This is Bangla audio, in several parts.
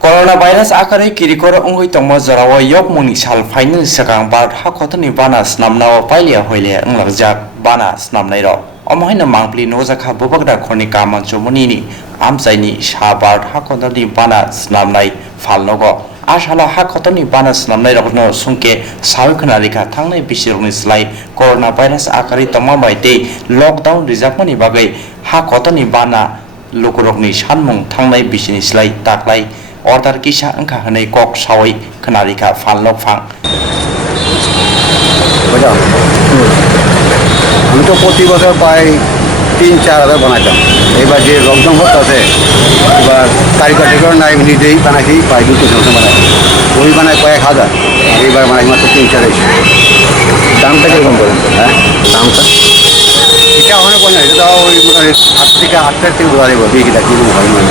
Coronavirus akari kirikor ungui tongmo jarawa yok muni sal final sakang bar hakotoni bana snamnao pailia hoile unglakjak bana snamnai ro omohina mangpli nojakha bubakda khorni kamanchomuni ni amchaini sabar hakotoni bana snamnai falnogo ashala hakotoni bana snamnai rokno sungke sawikhna rika thangnai bisirokni slai coronavirus akari tongma baite lockdown rijakmani bagai hakotoni bana lukurokni sanmung thangnai bisini slai taklai order kisa angka hanai kok sawai khenarika falnok phang বুঝলাম আমি তো প্রতি বছর প্রায় ৩-৪ হাজার বানাইতাম। এবার যে লকডাউন হচ্ছে এবার কারিগর টেরিগর নাই নিজেই বানাইছি প্রায় ২০০ মতো বানাই ওই বানায় কয়েক হাজার আর এইবার বানাই মাত্র ৩-৪ দামটা কীরকম বলেন হ্যাঁ দামটা এটা ওখানে বলেন এটা তো ওই মোটামুটি ৮ থেকে বোঝা যাবো বিক্রিটা কীরকম হয় মানে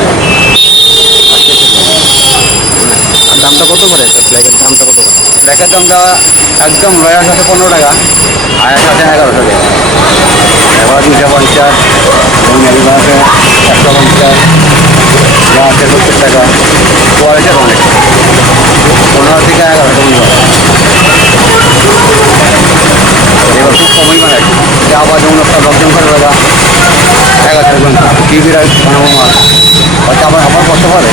দামটা কত করে একটা ফ্ল্যাগের দামটা কত করে ফ্ল্যাগের দামটা একদম রয়্যাল আছে ১৫ টাকা আর একটা আছে ১১০০ টাকা এবার ২৫০ এগুলো আছে ১৫০ যা আছে ৭০ টাকা কোয়ালিটি অনেক ১৫ থেকে ১১ এবার খুব কমই বানায় আবার যেমন একটা ১০ জন করে টাকা ১১ জন টিভির বানাবো মাছ হয়তো আবার কষ্ট পারে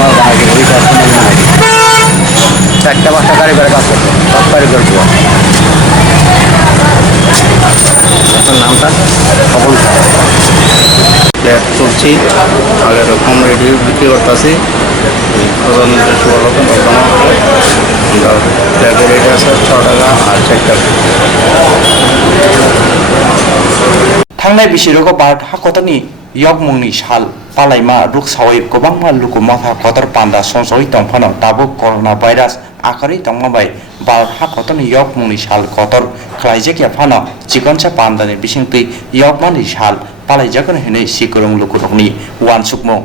মাল বানাই ওই কাজ বানাই ৪টা-৫টা কারিগরের কাজ করতো সব কারিগর আপনার নামটা সফল ফ্ল্যাট তুলছি আর এরকম রেডি বিক্রি করতেছি প্রধানমন্ত্রী সুবলতন আমরা ফ্ল্যাটের রেট আছে ৬ টাকা আর ৪ টাকা थांनाय बिसिरको बाट hakotoni yokmungni sal palaima ruk sawai kobangma luku matha kotor panda sonsoi tongphano tabu coronavirus akari tongmabai बाट hakotoni yokmungni sal kotor khlaijekya phano chikoncha pandani bisingtui yokmani sal palaijakon hinai sikurung lukurokni wansukmo